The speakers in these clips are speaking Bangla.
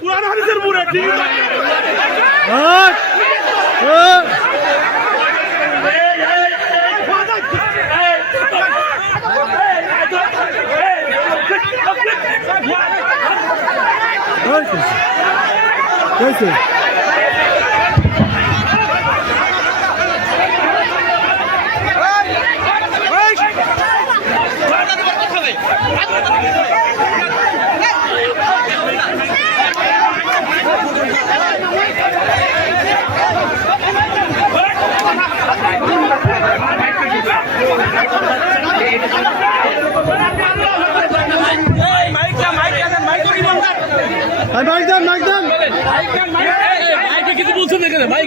কুরআন হাদিসের মুরে ঠিক कैसे কিছু বলছেন না কেন ভাই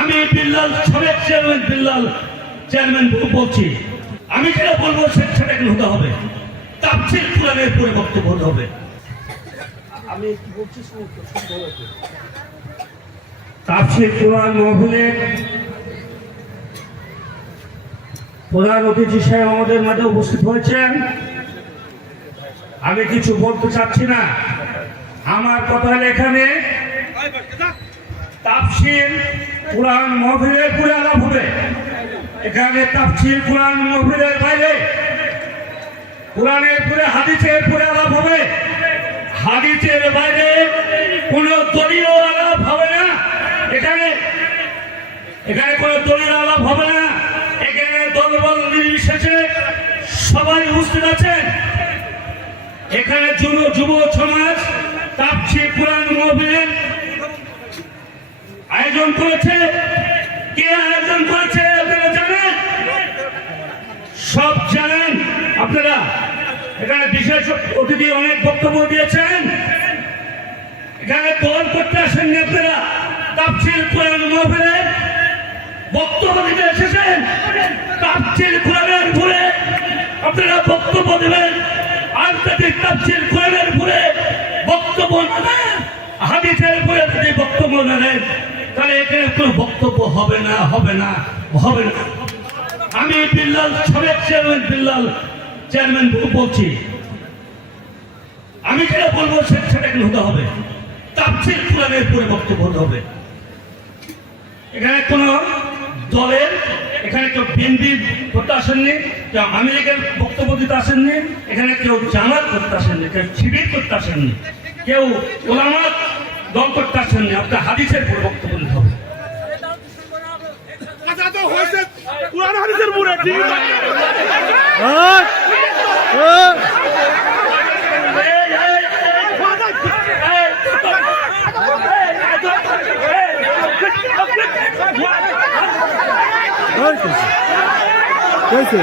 আমি বিল্লাল সাবেক চেয়ারম্যান বলছি, আমি যেটা বলবো সেটা হতে হবে, তাফসীর কোরআনের পরে বক্তব্য হতে হবে। আমি কি বলছি তাফসীর কোরআন মাহফিলে প্রধান অতিথি সাহেব আমাদের মাঝে উপস্থিত হয়েছেন। আমি কিছু বলতে চাচ্ছি না, আমার কথা এখানে তাফসীর কোরআন মাহফিলের পরে আলাপ হবে। এখানে তাফসীর কোরআন মাহফিলের বাইরে কোরআনের পরে হাদিসের পরে আলাপ হবে। হাদিসের বাইরে কোন দলীয় আলাপ হবে না। এখানে কোন দলীয় আলাপ হবে না। এখানে দলবল নির্বিশেষে সবাই উপস্থিত আছেন। এখানে যুব সমাজ তাফসীর কোরআন মাহফিলের আয়োজন করেছে। কে আয়োজন করেছে আপনারা জানেন, সব জানেন আপনারা। এখানে বিশেষ অতিথি অনেক বক্তব্য দিয়েছেন। এখানে দল করতে আসেননি আপনারা, তাফসীর কোরআন মাহফিলে বক্তব্য দিতে এসেছেন। তাফসীর কোরআনের উপরে আপনারা বক্তব্য দেবেন। আর যদি তাফসীর কোরআনের উপরে বক্তব্য না দেন, হাদিসের উপরে যদি বক্তব্য না দেন, তাহলে এখানে কোনো বক্তব্য হবে না। আমি বিল্লাল সাবেক চেয়ারম্যান বলছি, আমি যেটা বলবো সেটা হতে হবে, তাফসীর কোরআনের পরে বক্তব্য হতে হবে। এখানে কোন দলের, এখানে কেউ বিএনপির করতে আসেননি, কেউ আওয়ামী লীগের বক্তব্য দিতে আসেননি, এখানে কেউ জামাত করতে আসেননি, কেউ শিবির করতে আসেননি, কেউ ওলামা দল করতে আসেননি। আপনার হাদিসের পরে বক্তব্য দিতে হবে। কুরআন হাদিসের মুরে ঠিক कैसे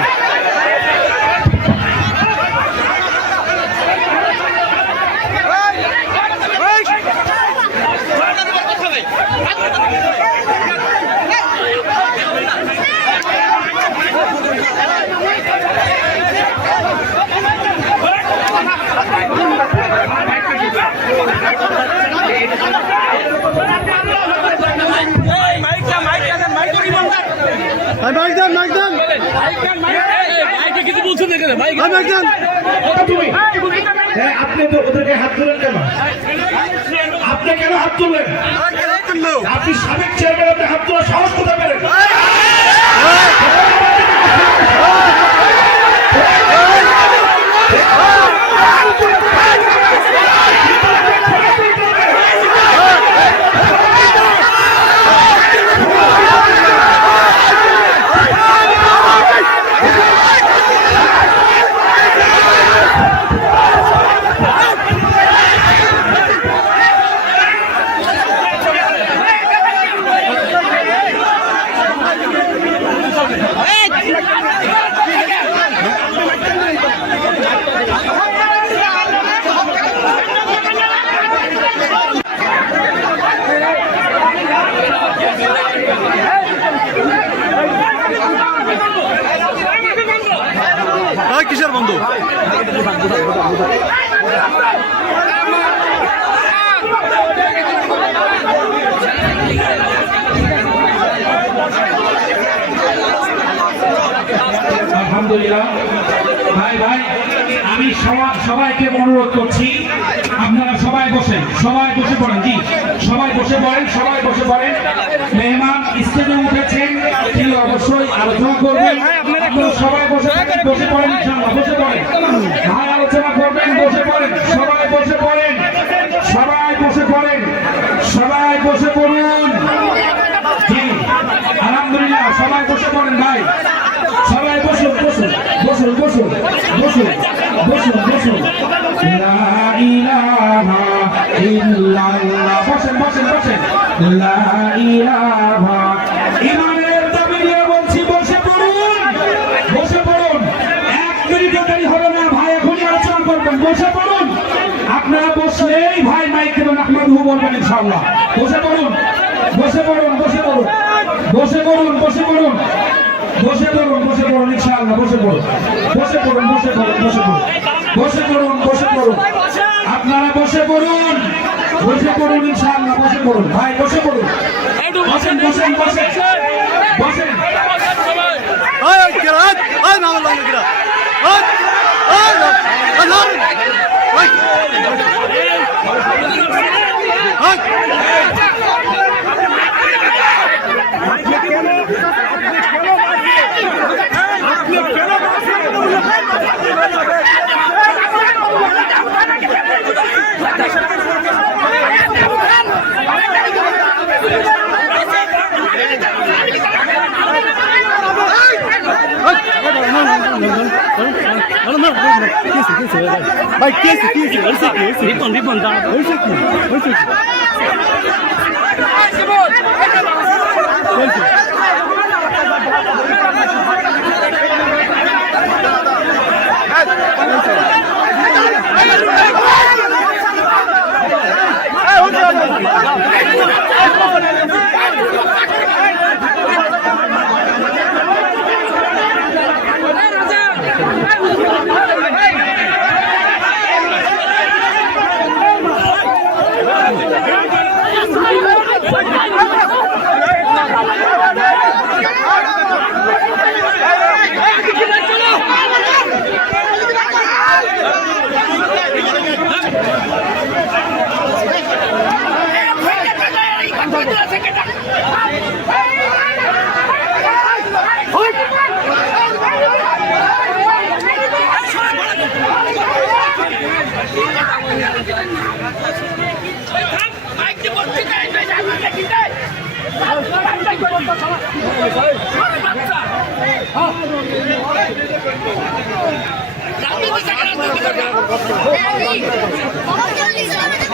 কিছু বলছেন না কেন ভাই আপনি তো ওদেরকে হাত তুলেন কেন? আপনি কেন হাত তুললেন? আপনি সাবেক চেয়ারম্যান, আপনি হাত তোলার সাহস কোথায় পেলেন? আলহামদুলিল্লাহ। ভাই ভাই আমি সবাইকে অনুরোধ করছি আপনারা সবাই বসে পড়েন। জি সবাই বসে পড়েন। মেহমান স্টেজে উঠেছেন, তিনি অবশ্যই আলোচনা করবেন। আপনারা সবাই বসে পড়েন, ইনশাআল্লাহ বসে পড়েন। ভাই আলোচনা করবেন, বসে পড়েন। সবাই বসে পড়ুন। জি আলহামদুলিল্লাহ, সবাই বসে পড়েন ভাই। সবাই বসুন। লা ইলাহা ইল্লাল্লাহ। বসেন। লা ইলাহা ইমানের দাবি নিয়ে বলছি, বসে পড়ুন। 1 মিনিটও দেরি হবে না ভাই, এখনই আলোচনা করবেন। বসে পড়ুন। আপনারা বসলেই ভাই মাইক দেবেন, আহমদহু বলবেন ইনশাআল্লাহ। বসে পড়ুন ইনশাআল্লাহ। বসে পড়ুন। আপনারা বসে পড়ুন ইনশাআল্লাহ। বসে পড়ুন ভাই, বসে পড়ুন। বসেন। Ay, kirat! Ay, naman lang kirat! Ay! Ay! Ay! Vai, que esse aqui? Ripon, dá. Esse aqui. Hey,